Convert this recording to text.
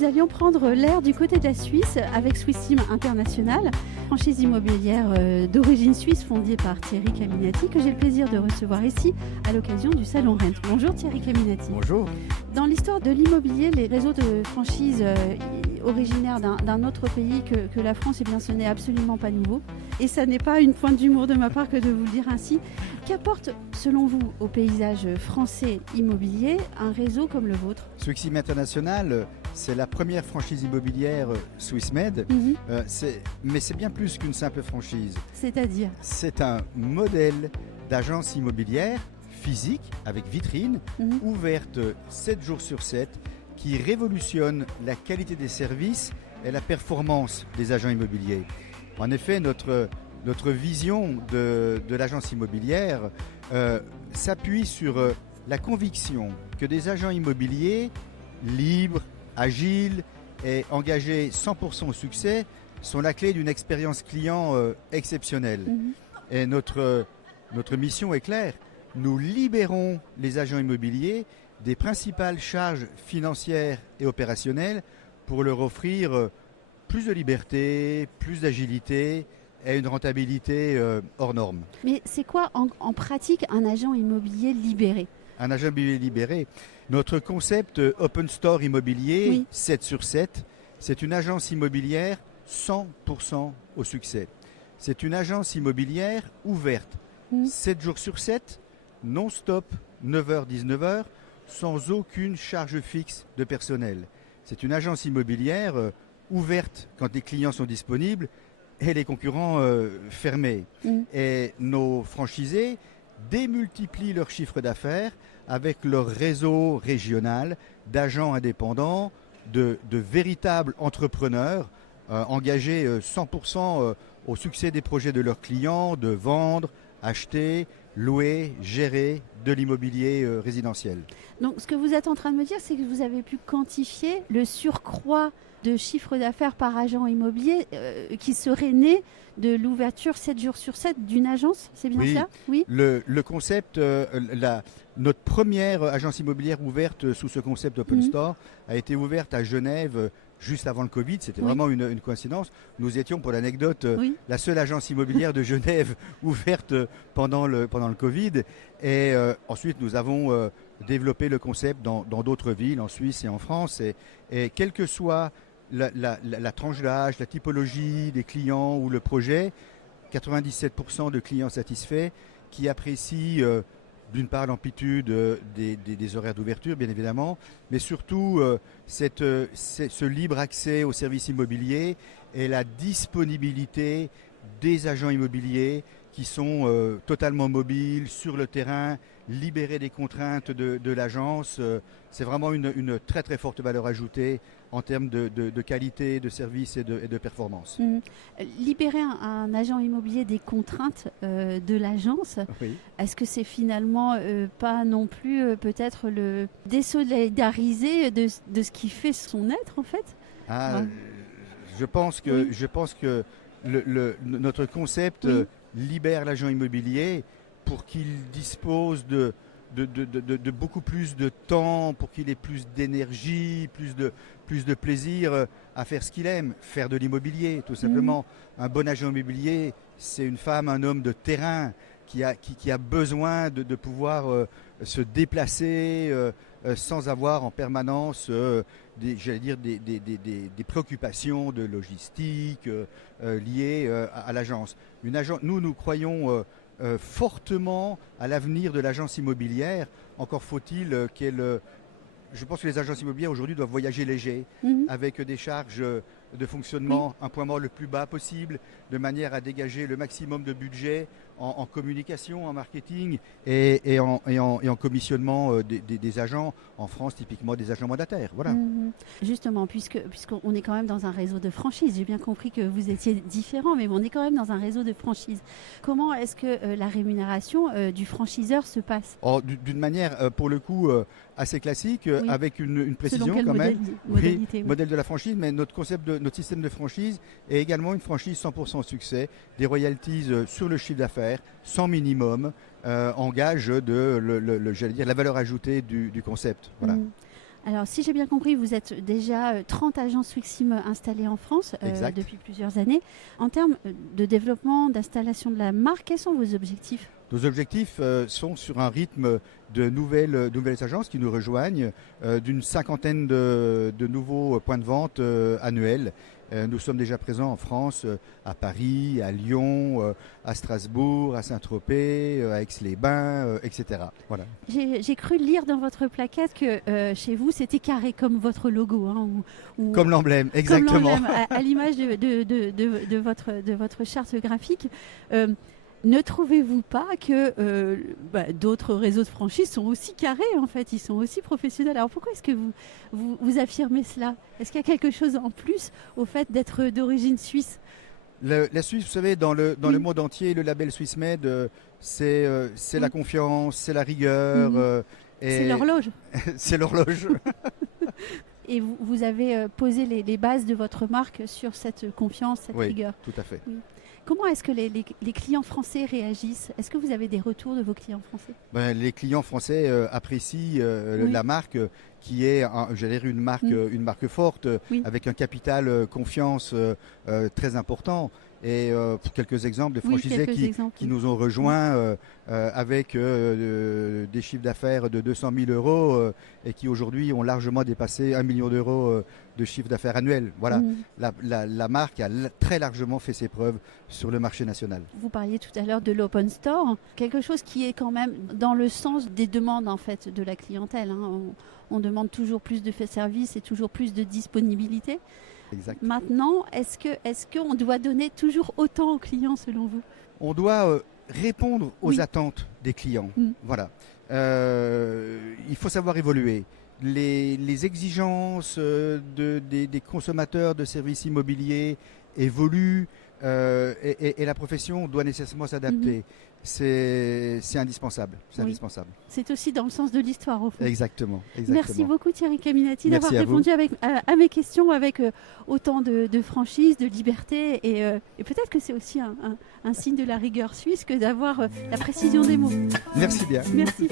nous allions prendre l'air du côté de la Suisse avec Swissim International, franchise immobilière d'origine suisse fondée par Thierry Caminati, que j'ai le plaisir de recevoir ici à l'occasion du Salon Rent. Bonjour Thierry Caminati. Bonjour. Dans l'histoire de l'immobilier, les réseaux de franchise originaires d'un autre pays que la France, eh bien, ce n'est absolument pas nouveau. Et ça n'est pas une pointe d'humour de ma part que de vous le dire ainsi. Qu'apporte, selon vous, au paysage français immobilier, un réseau comme le vôtre ? Swissim International, c'est la première franchise immobilière Swissmed, mais c'est bien plus qu'une simple franchise. C'est-à-dire ? C'est un modèle d'agence immobilière physique, avec vitrine, ouverte 7 jours sur 7, qui révolutionne la qualité des services et la performance des agents immobiliers. En effet, notre vision de l'agence immobilière s'appuie sur la conviction que des agents immobiliers libres, agiles et engagés 100% au succès sont la clé d'une expérience client exceptionnelle. Et notre mission est claire. Nous libérons les agents immobiliers des principales charges financières et opérationnelles pour leur offrir plus de liberté, plus d'agilité et une rentabilité hors norme. Mais c'est quoi en pratique un agent immobilier libéré ? Un agent immobilier libéré. Notre concept Open Store Immobilier, 7 sur 7, c'est une agence immobilière 100% au succès. C'est une agence immobilière ouverte 7 jours sur 7, non-stop, 9h, 19h, sans aucune charge fixe de personnel. C'est une agence immobilière ouverte quand les clients sont disponibles et les concurrents fermés. Et nos franchisés démultiplient leur chiffre d'affaires avec leur réseau régional d'agents indépendants, de véritables entrepreneurs engagés 100% au succès des projets de leurs clients, de vendre, acheter, louer, gérer de l'immobilier résidentiel. Donc ce que vous êtes en train de me dire, c'est que vous avez pu quantifier le surcroît de chiffre d'affaires par agent immobilier qui serait né de l'ouverture 7 jours sur 7 d'une agence, c'est bien ça ? Oui. Le concept, notre première agence immobilière ouverte sous ce concept Open Store a été ouverte à Genève juste avant le Covid. C'était vraiment une coïncidence. Nous étions, pour l'anecdote, la seule agence immobilière de Genève ouverte pendant le Covid. Et ensuite, nous avons développé le concept dans d'autres villes, en Suisse et en France. Et quelle que soit la tranche d'âge, la typologie des clients ou le projet, 97% de clients satisfaits qui apprécient d'une part l'amplitude des horaires d'ouverture, bien évidemment, mais surtout ce libre accès aux services immobiliers et la disponibilité des agents immobiliers qui sont totalement mobiles, sur le terrain, libérés des contraintes de l'agence. C'est vraiment une très très forte valeur ajoutée en termes de qualité, de service et de performance. Libérer un agent immobilier des contraintes de l'agence, est-ce que c'est finalement pas non plus peut-être le désolidariser de ce qui fait son être en fait ? Je pense que notre concept libère l'agent immobilier pour qu'il dispose de beaucoup plus de temps, pour qu'il ait plus d'énergie, plus de plaisir à faire ce qu'il aime, faire de l'immobilier, tout simplement. Un bon agent immobilier, c'est une femme, un homme de terrain qui a besoin de pouvoir se déplacer sans avoir en permanence des préoccupations de logistique liées à l'agence. Nous croyons fortement à l'avenir de l'agence immobilière. Encore faut-il qu'elle... Je pense que les agences immobilières aujourd'hui doivent voyager léger, avec des charges de fonctionnement un point mort le plus bas possible, de manière à dégager le maximum de budget en communication, en marketing et en commissionnement des agents. En France, typiquement des agents mandataires. Voilà. Justement, puisqu'on est quand même dans un réseau de franchise, j'ai bien compris que vous étiez différent, mais on est quand même dans un réseau de franchise. Comment est-ce que la rémunération du franchiseur se passe ? D'une manière, pour le coup, assez classique, avec une précision quand même. Modèle de la franchise, mais notre système de franchise est également une franchise 100% succès, des royalties sur le chiffre d'affaires, sans minimum, en gage de la valeur ajoutée du concept. Voilà. Alors, si j'ai bien compris, vous êtes déjà 30 agences Swixim installées en France depuis plusieurs années. En termes de développement, d'installation de la marque, quels sont vos objectifs ? Nos objectifs sont sur un rythme de nouvelles agences qui nous rejoignent, d'une cinquantaine de nouveaux points de vente annuels. Nous sommes déjà présents en France, à Paris, à Lyon, à Strasbourg, à Saint-Tropez, à Aix-les-Bains, etc. Voilà. J'ai cru lire dans votre plaquette que chez vous, c'était carré comme votre logo. Hein, comme l'emblème, exactement. Comme l'emblème, à l'image de votre charte graphique. Ne trouvez-vous pas que d'autres réseaux de franchise sont aussi carrés, en fait, ils sont aussi professionnels? Alors pourquoi est-ce que vous affirmez cela? Est-ce qu'il y a quelque chose en plus au fait d'être d'origine suisse? La Suisse, vous savez, dans le monde entier, le label SwissMade, c'est la confiance, c'est la rigueur. C'est l'horloge. C'est l'horloge. Et vous avez posé les bases de votre marque sur cette confiance, cette rigueur. Tout à fait. Oui. Comment est-ce que les clients français réagissent? Est-ce que vous avez des retours de vos clients français? Les clients français apprécient la marque qui est, une marque forte, avec un capital confiance très important. Et pour quelques exemples de franchisés qui nous ont rejoints avec des chiffres d'affaires de 200 000 euros et qui aujourd'hui ont largement dépassé 1 million d'euros de chiffre d'affaires annuel. Voilà, la marque a très largement fait ses preuves sur le marché national. Vous parliez tout à l'heure de l'open store, quelque chose qui est quand même dans le sens des demandes en fait de la clientèle. Hein. On demande toujours plus de services et toujours plus de disponibilité. Exact. Maintenant, est-ce qu'on doit donner toujours autant aux clients selon vous? On doit répondre aux attentes des clients. Voilà. Il faut savoir évoluer. Les exigences des consommateurs de services immobiliers évoluent et la profession doit nécessairement s'adapter. C'est indispensable. C'est aussi dans le sens de l'histoire, au fond. Exactement. Merci beaucoup Thierry Caminati d'avoir répondu à mes questions avec autant de franchise, de liberté et peut-être que c'est aussi un signe de la rigueur suisse que d'avoir la précision des mots. Merci bien. Merci.